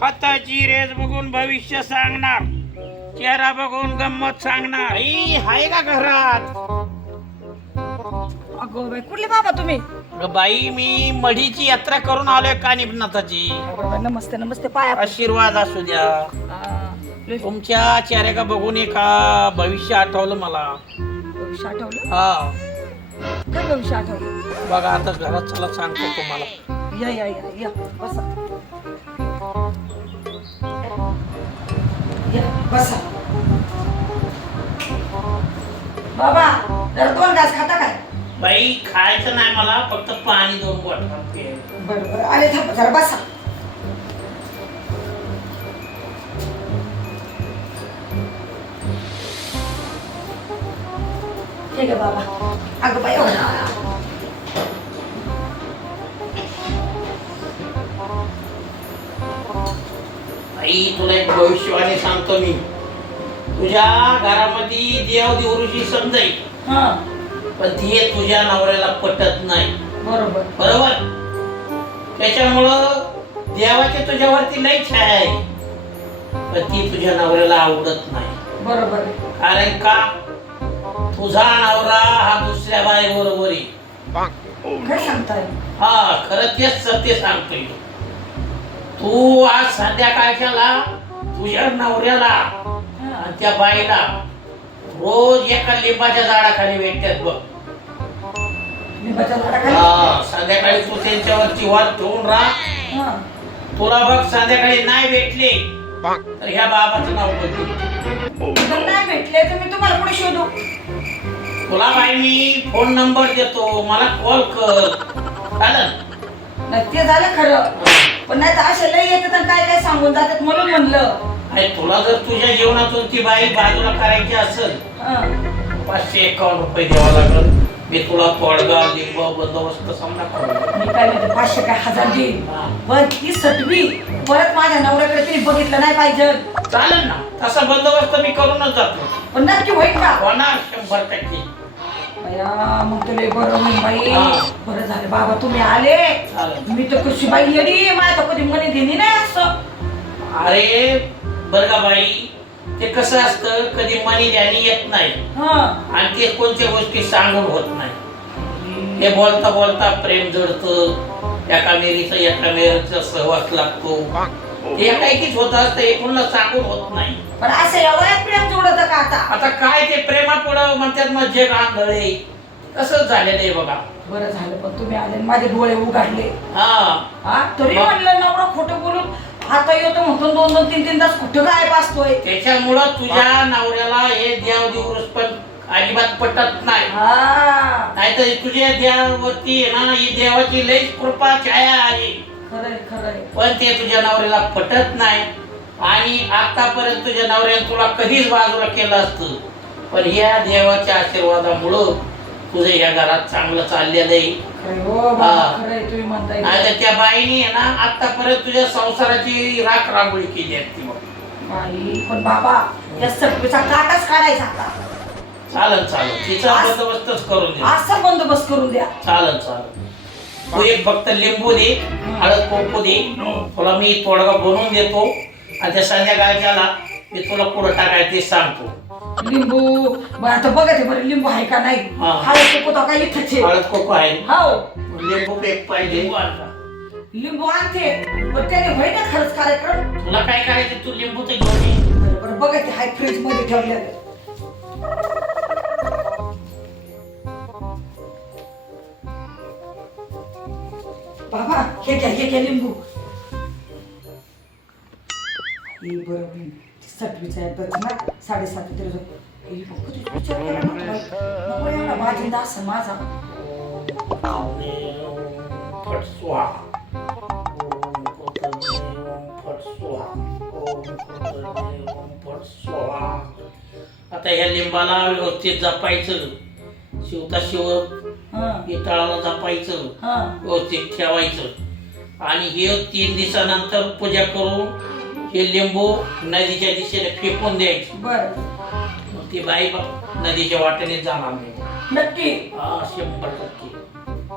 हाताची रेस बघून भविष्य सांगणार, चेहरा बघून गंमत सांगणार. आई हाय का घरात? अगो बाई, कुठले बाबा तुम्ही? अगं बाई, मी मढीची यात्रा करून आलोय कानिपनाथाची. नमस्ते नमस्ते, पाया आशीर्वाद असू द्या. तुमच्या चेहऱ्या बघून एका भविष्य आठवलं मला. भविष्य आठवलं? हा काय भविष्य आठवलं? बघा, आता घरात चला सांगतो तुम्हाला. या या या या बसा. या बसा. बाबा, जरा 2 घास खाता काय? बाई खायचं नाही मला, फक्त पाणी 2 बॉटल. बरं बरं, आले थांबा जरा बसा. ठीक आहे बाबा. अगं बाई, आई तुला एक भविष्यवाणी सांगतो मी. तुझ्या घरामध्ये देव देवऋषी समजाई, हा पण ते तुझ्या नवऱ्याला पटत नाही. बरोबर बरोबर. त्याच्यामुळं देवाची तुझ्यावरती लई छाया आहे, पण ती तुझ्या नवऱ्याला आवडत नाही. बरोबर आहे. कारण का? तुझा नवरा हा दुसऱ्या बाई बरोबर आहे. काय सांगताय? हा, खरं तेच सत्य सांगतोय. तू आज संध्याकाळच्याला तुझ्या नवऱ्याला आणि त्या बाईला रोज एका लिंबाच्या झाडाखाली भेटतात बघ. लिंबाच्या झाडाखाली? हा, संध्याकाळी तू त्यांच्यावरची वाद ठेवून राहा. हा. तुला बघ संध्याकाळी नाही भेटले तर ह्या बाबाचं नाव बदल. जर नाही भेटले तर मी तुम्हाला पुढे शोधू. तुला बाई मी फोन नंबर देतो, मला कॉल कर. चालेल? नाही ते झालं खरं, पण नाही तर असे लई येतात आणि काय काय सांगून जातात म्हणून म्हणलं. आणि तुला जर तुझ्या जीवनातून ती बाई बाजूला करायची असेल, हा. 551 रुपये द्यावा लागेल. मी तुला तोडगा लिंब बंदोबस्त समजा करून. मी काय म्हणते 500 काय 1000 देईन, पण ती सटवी परत माझ्या नवऱ्याकडे तिने बघितलं नाही पाहिजे. चालेल ना, तसा बंदोबस्त मी करूनच जातो. पण नक्की होईल का? होणार 100%. बया, मग तुला बरं होईल बाई. हा. बरं झालं बाबा तुम्ही आले. चालेल. मी तर कशी बाई येडी, माझ्या तर कधी मनी देणी नाही असं. अरे बर का बाई, ते कसं असतं, कधी मनी द्यानी येत नाही हा. आणि ते कोणत्या गोष्टी सांगून होत नाही. हे बोलता बोलता प्रेम जडतं, एकामेरीचा एकामेरीचा सहवास लागतो. ते एकाएकीच होत असतं, एकूणला सांगून होत नाही. पण असं या वयात प्रेम जोडत का आता? आता काय ते प्रेमापुढं म्हणतात मग जे आंधळे, तसंच झालेलं आहे बघा. बरं झालं पण तुम्ही आले, माझे डोळे उघडले. हा, तरी म्हणलं नवरा खोटं बोलून आता येतो म्हणतो 2-2, 3-3 तास कुठं काय पासतोय. त्याच्यामुळं तुझ्या नवऱ्याला हे देव दिवस पण अजिबात पटत नाही. नाहीतर तुझ्या देवावरती आहे ना, ही देवाची लई कृपा छाया आहे. खरंय खरंय. पण ते तुझ्या नवऱ्याला पटत नाही. आणि आतापर्यंत तुझ्या नवऱ्याने तुला कधीच बाजूला केलं असतं, पण या देवाच्या आशीर्वादामुळं तुझं या घरात चांगलं चाललेलं आहे. तुम्ही म्हणताय. नाहीतर त्या बाईने आहे ना आतापर्यंत तुझ्या संसाराची राख रांगोळी केली आहे ती. बाई पण बाबा, या सटवीचा काटाच काढायचा आता. चालेल चालेल, तिचा बंदोबस्तच करून दे. असा बंदोबस्त करून द्या. चालेल चालेल. तू एक फक्त लिंबू दे, हळद कुंकू दे, तुला मी तोडगा बनवून देतो. आणि त्या संध्याकाळच्याला मी तुला पुढं टाकायचं ते सांगतो. लिंबू बरं आता बघा ते बरं लिंबू आहे का नाही. हा. हळद कुंकू तर काय इथंच आहे. हळद कुंकू आहे. हो, लिंबू एक पाहिजे. लिंबू आणते, पण त्याने होईल ना खरंच कार्यक्रम. तुला काय करायचं, तू लिंबूच घेऊन ये. बरं बघा ते हाय फ्रीज मध्ये ठेवलेलं. बाबा हे घ्या लिंबू. हे बरं सटवीचा एकदाच ना 7.5 विचार केला ना नको एवढा बाजिंदा असं माझा. फट स्वाहा. आता ह्या लिंबाला व्यवस्थित जपायचं, शिवता शिवत इतळाला जपायचं, व्यवस्थित ठेवायचं. आणि हे 3 दिवसानंतर पूजा करून हे लिंबू नदीच्या दिशेने फेकून द्यायचे. बरं, ती बाई नदीच्या वाटेने जाणार नाही. नक्की? हा, 100%.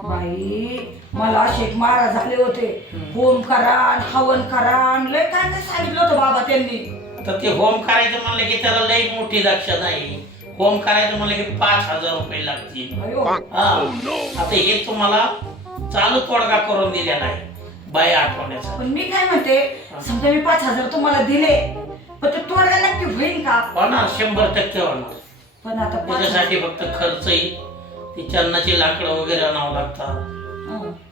बाई मला शेख महाराज झाले होते. होम करा हवन करा लय काय काय सांगितलं होतं बाबा त्यांनी. तर ते होम करायचं म्हणलं की त्याला लई मोठी दक्षता आहे. होम करायचं म्हणलं की 5,000 रुपये लागतील. अयो हा आता हे तुम्हाला चालू तोडगा करून दिलेला आहे बाई आठवण्याचा. पण मी काय म्हणते समजा मी 5,000 तुम्हाला दिले पण ते तोडगा नक्की होईल का? होणार 100% होणार. पण आता त्याच्यासाठी फक्त खर्च येईल. ती चन्नाची लाकडं वगैरे आणावं लागतात.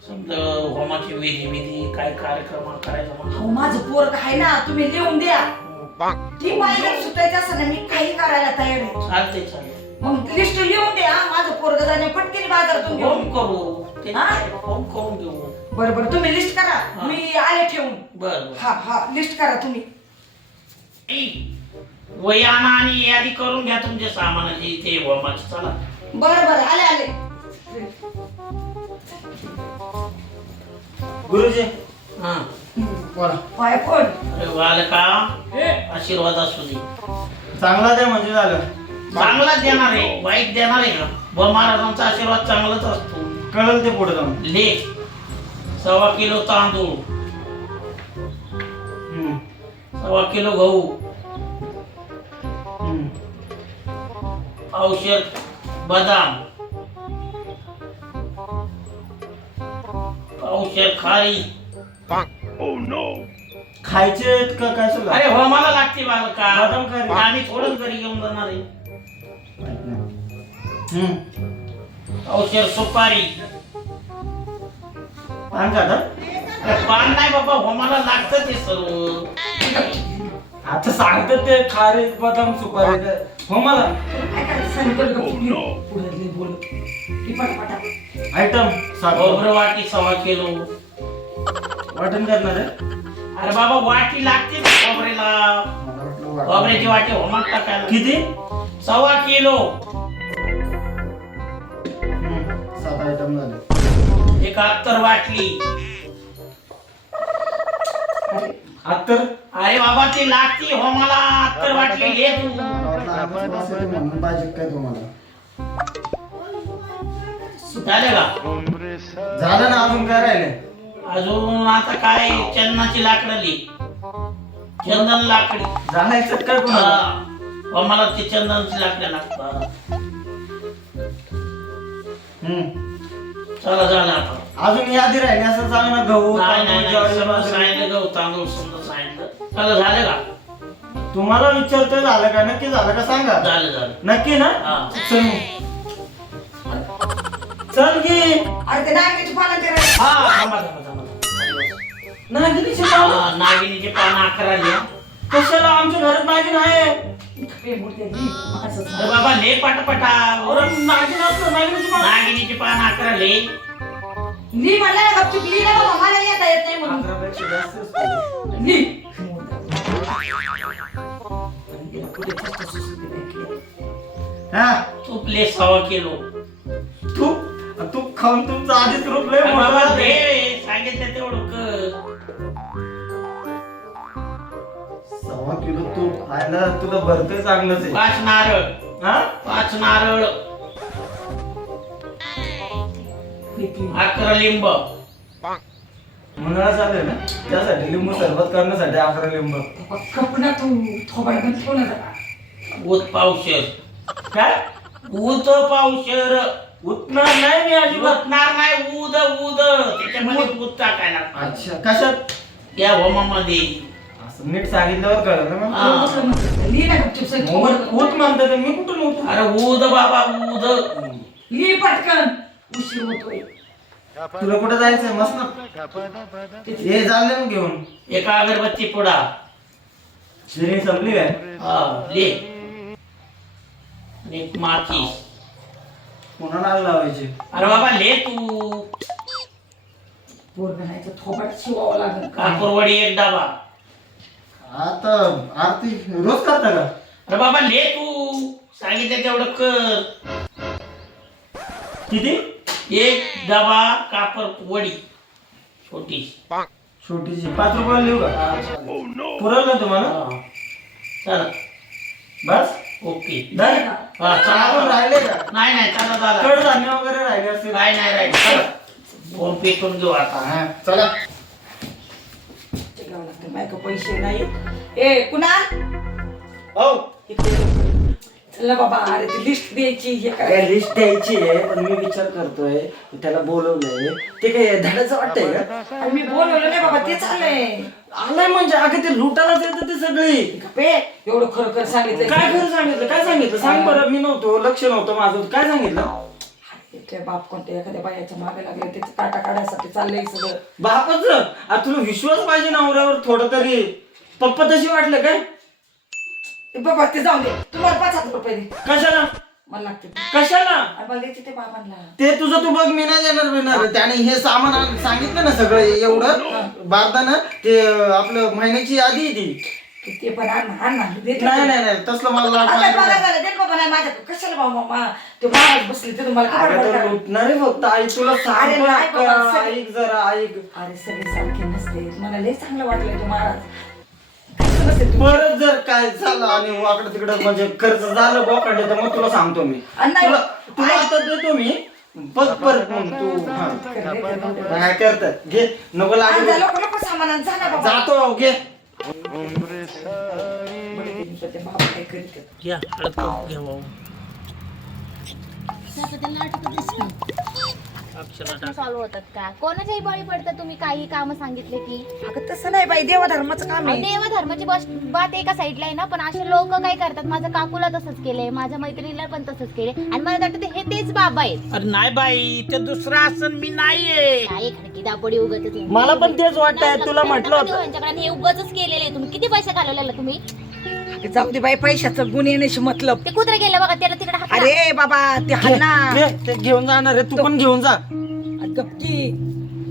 समजा होमाची विधी काय कार्यक्रम करायचा म्हणलं. अहो माझं पोरग आहे ना तुम्ही लिहून द्या. ती बाई सुटायची असं ना मी काही करायला तयार आहे. चालते मग लिस्ट लिहून द्या. माझं पोरग जाणे पटकन बाजारातून घेऊन होम करू. ते हा? होम करून घेऊ. बरं बरं तुम्ही लिस्ट करा. मी आले ठेवून. बरं हा हा लिस्ट करा तुम्ही. वयाना आणि यादी करून घ्या तुमच्या सामानाची ते होमाची. चला बरं बरं आले आले. गुरुजी हा बोला. पाय पण अरे बालका आशीर्वाद असू दे. चांगला द्या म्हणजे झालं. चांगलाच देणार आहे. वाईट देणार आहे का? व महाराजांचा आशीर्वाद चांगलाच असतो. कळलं ते पुढे जाऊन. ले 1.25 किलो तांदूळ, 1.25 किलो गहू, पावशेर बदाम, पावशेर खारी. खायचे आहेत का काय सुद्धा? अरे होमाला लागते बालका. बदाम खारी. आम्ही थोडंच घरी घेऊन जाणार आहे. पावशेर सुपारी. पान खाता? अरे पान नाही बाबा, होमाला लागतं ते सर्व. आता सांगतात ते खारी बदाम सुपारी काय. हो मला काय करायचं सांगितलं का तुम्ही? पुढे लय बोलत. ती पटापटा. आयटम सात खोबरं वाटी 1.25 किलो. वाटण करणार आहे. अरे बाबा वाटी लागते ना खोबऱ्याला. मला वाटलं वाटण. खोबऱ्याची वाटी होमात टाकायला. किती? 1.25 किलो. 7 आयटम झाले. एक अत्तर वाटली. अत्तर अरे बाबा ती लागती होमाला. अत्तर वाटली घे तू. म्हणून पाहिजे काय तुम्हाला? झाले का? झालं ना अजून काय राहिले? अजून आता काय चंदनाची लाकडं ली. चंदन लाकडी. जायचं काय कोणाला? हा. होमाला ते चंदनाची लाकडं लागतात. चला झालं आता. अजून यादी राहिली असं सांग ना. गहू नाही तांदूळ, नाही ज्वारी, समजा बाजरी. सांगितलं गहू तांदूळ समजा सांगितलं. चला झालं का? तुम्हाला विचारतोय झालं का? नक्की झालं का सांगा. झालं झालं. नक्की ना? हा. चल मग. चल की. अरे ते नागिनीची पानं करायचं. हा थांबा थांबा थांबा. नागिनीची पानं? हा, नागिनीचे पानं 11 लिहा. कशाला? आमच्या घरात नागिन आहे. हे मूर्ती आहे, ही माणसाचं अरे बाबा ले पटापटा. अरे नागिन असलं नागिनीची पानं. नागिनीचे पानं 11 ले. ली म्हणला ना गपचूप ली ना बाबा मला येता येत नाही म्हणून. 11 पेक्षा जास्त असतं. ली. हा तूप ले 1.25 किलो. तूप खाऊन तुमचं आधीच रूप लय अरे मोठं बाबा झालंय. दे सांगितलं तेवढं कर. 1.25 किलो तूप खायला तुला भरतंय चांगलंच आहे. 5 नारळ. हा 5 नारळ. 11 लिंब. उन्हाळा चालू आहे ना त्यासाठी लिंबू सरबत करण्यासाठी 11 लिंब. कपडा तू थोबाड पण ठेवू नका. ऊत पावशेर. काय ऊत पावशेर. उतणार नाही मी अजिबात. उतणार नाही. ऊद ऊद त्याच्यामध्ये ऊत टाकायला. अच्छा कशात? या होमामध्ये. असं नीट सांगितल्यावर कळलं ना मग. हा. ली ना गपचूप सगळं थोबाड. ऊत म्हणतात मी कुठून ऊत? अरे ऊद बाबा ऊद. ली पटकन उशीर होतोय. तुला कुठं जायचंय मस्त ना. हे झालं ना घेऊन. एका अगरबत्ती पुडा. शिरी संपली काय? हा ले. एक माचीस. पुन्हा नाग लावायची. अरे बाबा ले तू. पोरगं नाही तर थोबाड शिवावं लागेल. कापूरवडी 1 डबा. आता आरती रोज करता का? अरे बाबा ले तू. सांगितलं तेवढं कर. किती? 1 डबा कापर वडी छोटी. छोटीची 5 रुपयाला लिहू का? पुरवलं ना तुम्हाला? हा. चला बस ओके. झालं? हा अजून चला. राहिले का? नाही नाही चला झाला. कडधान्य वगैरे राहिले असेल. काय नाही राहील. चला. फोन पेटून घेऊ आता. हा, चला. घ्यावं लागतं माझ्याकडे पैसे नाही. ए कुणाल हो चल ना बाबा, अरे ती लिस्ट द्यायची हे काय काय लिस्ट द्यायची आहे, पण मी विचार करतोय त्याला बोलवलंय ते काय धडाचं वाटतंय का? अरे मी बोलवलं नाही बाबा, तेच आलंय. आलंय म्हणजे अगं ते लुटायलाच येतं ते सगळी. गप्पे, एवढं खरं खरं सांगितलं. काय खरं सांगितलं? काय सांगितलं सांग बरं. मी नव्हतो, लक्ष नव्हतं माझं. काय सांगितलं? ते बाप कोणत्या एखाद्या बायाच्या मागे लागले, त्याचं काटा काढायसाठी चाललंय सगळं. बापच तुला विश्वास पाहिजे नवऱ्यावर थोडं तरी. पप्पा तशी वाटलं काय? ए बाबा ते जाऊ दे, तुम्हाला 5,000 रुपये दे. कशाला? मला लागते. कशाला? आणि मला द्यायचे ते बाबांना. ते तुझं तू बघ, मी नाही देणार. त्याने हे सामान सांगितलं ना सगळं एवढं बारदाना, ते आपलं महिन्याची यादी आहे ती. ते पण आण ना, दे. नाही तसलं मला आता लागणार बघा झालं, दे बाबा. नाही माझ्याकडे कशाला बाबा, मामा ते महाराज बसले ते तुम्हाला खबर पडतं. लुटणार आहे फक्त. आई तुला अरे सांग नाही बाबा, बरं, सगळे- ऐक जरा ऐक. अरे सगळे सारखे नसते. मला लय चांगलं वाटलंय ते महाराज. कसं नसते तुम्ही? परत जर काय झालं आणि वाकडं तिकडं म्हणजे खर्च झालं बोकांडे, तर मग तुला सांगतो मी. आणि नाही- तुला आता देतो मी. बघ परत मग तू हा. काय करतात घे, नको आणि लागेल. जा, लोक सामानात जा ना बाबा. जातो घे. ते बाबा काय करीत आहेत. घ्या हळद कुंकू घ्या भाऊ. अक्षरा टाक. चालू होतात का? कोणाच्याही बळी पडतं तुम्ही काही काम सांगितले की? अगं तसं नाही बाई, देवधर्माचं काम आहे. देव धर्माची बात एका साईडला आहे ना, पण असे लोक काय करतात, माझ्या काकूला तसंच केलंय, माझ्या मैत्रिणीला पण तसंच केलंय, आणि मला वाटतं हे तेच बाबा आहेत. अरे नाही बाई, ते दुसरं असं मी नाहीये. काय खडकी दापोडी उगत मला पण तेच वाटतंय. तुला म्हटलं होतं. यांच्याकडे हे उगाच केलेलं आहे. तुम्ही किती पैसे घालवलेला तुम्ही? अगं जाऊ दे बाई, पैशाचं गुण येण्याशी मतलब. ते कुत्रे गेले बघा, त्याला तिकडे हाकला. अरे बाबा ते हल्ला घे, ते घेऊन जाणार आहे. तू पण घेऊन जा. गप्पी.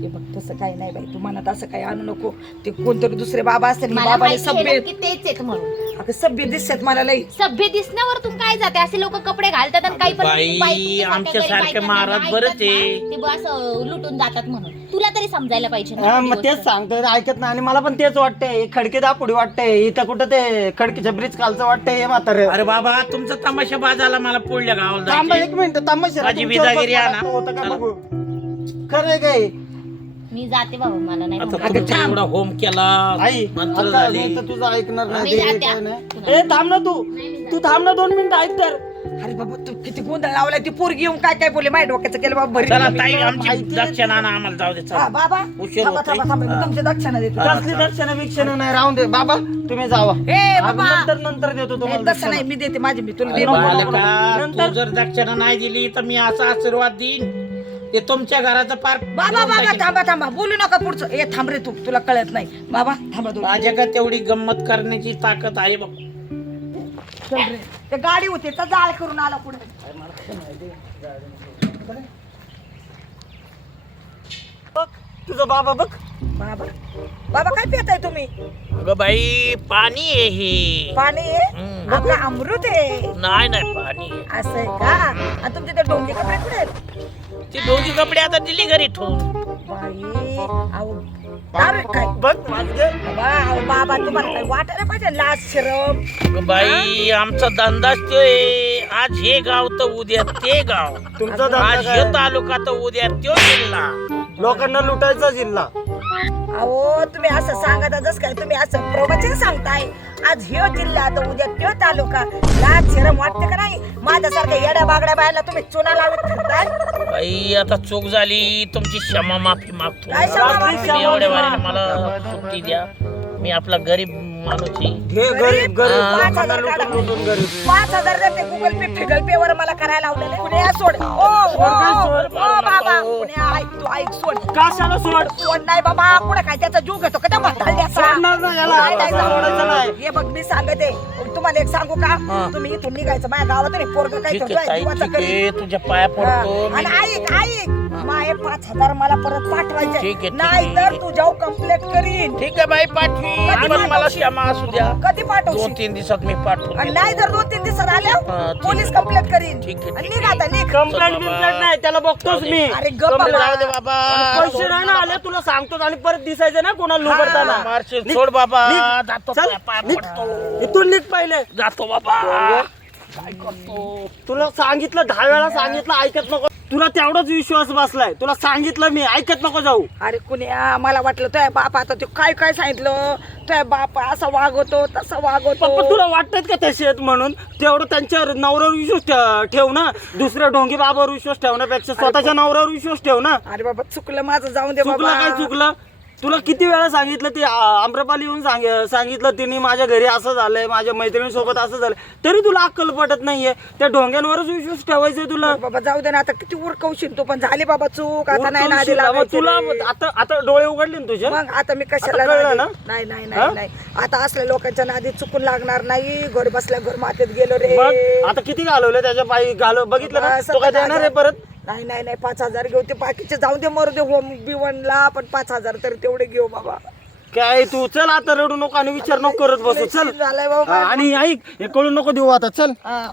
हे बघ तसं काही नाही बाई, तू मनात असं काही आणू नको. ते कोणतरी दुसरे बाबा असते मला बाबाने माहिती आहे सभ्य. ना की तेच आहेत म्हणून. अगं सभ्य दिसतात मला लई. सभ्य दिसण्यावरतून काय जाते? असे लोक कपडे घालतात आणि काही पण बाई, तुमच्यासारख्या आमच्या गरीब सारखे बायकांना महाराज ऐकतात बरंच आहे. ना, ते बस लुटून जातात म्हणून. तुला तरी समजायला पाहिजे ना हा, ती मग तेच गोष्ट. सांगतोय ऐकत नाही. आणि मला पण तेच वाटतंय. खडके दापुडी वाटतंय इथं कुठं ते खडकीच्या ब्रिज खालचं वाटतंय हे म्हातारे. अरे बाबा, तुमचा तमाशा बाजाला मला पुढल्या गावाला थांबा जायचंय. एक मिनिट. तमाशा माझी विदागिरी आणा. खरंय काय? मी जाते बाबा, मला नाही आता जमत. तुमचा एवढा होम केला, आई मंत्र आता झाले. नाही तर तुझं ऐकणार मी नाही. जाते. ते काय नाही. ए थांब ना तू थांब ना 2 मिनिटं ऐक तर. अरे बाबा तू किती गोंधळ लावलाय. ती पोरगी येऊन काय काय बोलले, माझ्या डोक्याचं केलं बाबा भरी. चला ताई, मला आमची माहिती आहे. दक्षिणा आणा, आम्हाला जाऊ दे. हा चला. बाबा उशीर थांबा होतोय. थांबा थांबा, मी तुमच्या दक्षिणा देतो. कसली दक्षिणा बिक्षणा नाही, राहून दे बाबा. तुम्ही जावा. ए बाबा. नंतर देतो ए, तुम्हाला तसं नाही, मी देते माझी, मी तुला अरे दे बालका, नंतर- तू जर दक्षिणा नाही दिली तर मी असा आशीर्वाद देईन ते तुमच्या घराचा पार बाबा देऊन बाबा टाकीन. थांबा थांबा, बोलू नका पुढचं. ए थांब रे, तू तुला कळत नाही. बाबा थांबा तू. माझ्याकडे तेवढी गंमत करण्याची ताकद आहे बघ. चल रे. ते गाडी होती तर जाळ करून आला पुढे. बघ तुझा बाबा बघ. बाबा बाबा काय पिताय तुम्ही? अगं बाई, पाणी आहे हे. पाणी आहे? हम्म. आपलं अमृत आहे. नाही नाही, पाणी आहे. असं आहे का? आणि तुमचे ते डोंगे कपडे कुठे आहेत? ती दोघी कपडे आता दिली घरी ठेवून. बाई अहो दारू आहे काय? बघ माझे. बाबा अहो बाबा, तुम्हाला काय वाटायला पाहिजे लाज शरम. अगं बाई, आमचा धंदाच तो आहे. आज हे गाव तर उद्या ते गाव. तुमचा धंदा आज काय? हे तालुका तर उद्या तो जिल्हा. लोकांना लुटायचा जिल्हा. अहो तुम्ही असं सांगता जस काय तुम्ही असं प्रवचन सांगताय. आज ह्यो जिल्हा तर उद्या त्यो तालुका. लाज शरम वाटते का नाही? माझ्यासारख्या येड्या बागड्या बायला तुम्ही चुना लावत फिरताय. बाई, आता चूक झाली, तुमची क्षमा माफी मागतो. काय क्षमा माफी? तुम्ही एवढ्या वारीने मला सुट्टी द्या. मी आपला गरीब माणूस आहे. घे गरीब गरीब. हा. 5,000 काढा. लुटून गरीब. 5,000 देते गुगल पे फिगल पे वर मला करायला लावलेले. पुण्या सोड. ओ बाबा, पुण्या ऐक तू, ऐक सोड. कशाला सोड? सोड नाही बाबा, पुढे काय त्याचा जीव घेतो का त्या म्हातारड्याचा? सोडणार नाही याला. नाही, नाही, सोडायचं नाही. हे बघ मी सांगते तुम्हाला एक सांगू का? हा. तुम्ही इथून निघायचं माझ्या गावातून पोरग काय ठीक करतोय आहे ताई, जीवाचं ठीक आहे. करीन. तुझ्या पाया पडतो. आणि मी- ऐक ऐक माये 5,000 मला परत ठीक आहे, पाठवायचे. ठीक नाही आहे. तर तू जाऊ कंप्लेंट करीन. ठीक आहे बाई, पाठवी. कधी पण मला पाठवशील? क्षमा असू द्या. कधी पाठवशील? 2-3 दिवसात मी पाठवून आणि देतो. नाही जर 2-3 दिवसात हा, आल्या ठीक पोलीस आहे. कंप्लेंट करीन. ठीक आहे, आणि ठीक निघ आता निघ. कंप्लेंट बिम्प्लेंट नाही, त्याला बघतोच मी. अरे गप जाऊ बाबा. दे बाबा. पैसे नाही ना आले तुला सांगतो. आणि परत दिसायचं ना कोणाला लुबडताना. मारशील, सोड बाबा. निघ. जातो, चल, तुझ्या पाया निघ. पडतो. इथून निघ पहिले. जातो बाबा. तुला सांगितलं 10 वेळा सांगितलं, ऐकत नको. तुला तेवढाच विश्वास बसलाय, तुला सांगितलं मी, ऐकत नको जाऊ. अरे कुण्या, मला वाटलं तुझ्या बाप आता ते काय काय सांगितलं, तुझ्या बाप असा वागवतो तसा वागवतो. पप्पा तुला वाटत का तसे आहेत म्हणून? तेवढं त्यांच्यावर नवऱ्यावर विश्वास ठेव ना, दुसऱ्या ढोंगी बाबावर विश्वास ठेवण्यापेक्षा स्वतःच्या नवऱ्यावर विश्वास ठेव ना. अरे बाबा चुकलं माझं, जाऊन दे चुकलं बाबा. काय चुकलं? तुला किती वेळा सांगितलं, ती आम्रपाली येऊन सांगितलं तिने माझ्या घरी असं झालंय, माझ्या मैत्रिणीसोबत असं झालंय, तरी तुला अक्कल पटत नाहीये. त्या ढोंग्यांवरच विश्वास ठेवायचंय तुला. बाबा जाऊ दे ना, आता किती उरकवशील तू, पण झाली बाबा चूक, आता नाही ना आधी तुला लागायचं रे. आता डोळे उघडले ना तुझे? मग आता मी कशाला आता कळलं नादी? ना? नाही नाही नाही नाही, आता असल्या लोकांच्या नादी चुकून लागणार नाही. घर बसल्या घर मातेत गेलो रे. बघ आता किती घालवले त्याच्या पायी, बघितलं ना? तो काय देणार आहे परत? नाही नाही नाही, 5,000 घेऊ, ते बाकीचे जाऊ दे, मरू दे होम बिवनला, पण 5,000 तरी तेवढे घेऊ बाबा. काय तू चल आता, रडू नको आणि विचार नको करत बसू, चल. झालाय बाबा. आणि ऐक, हे कळू नको देऊ आता, चल. हा.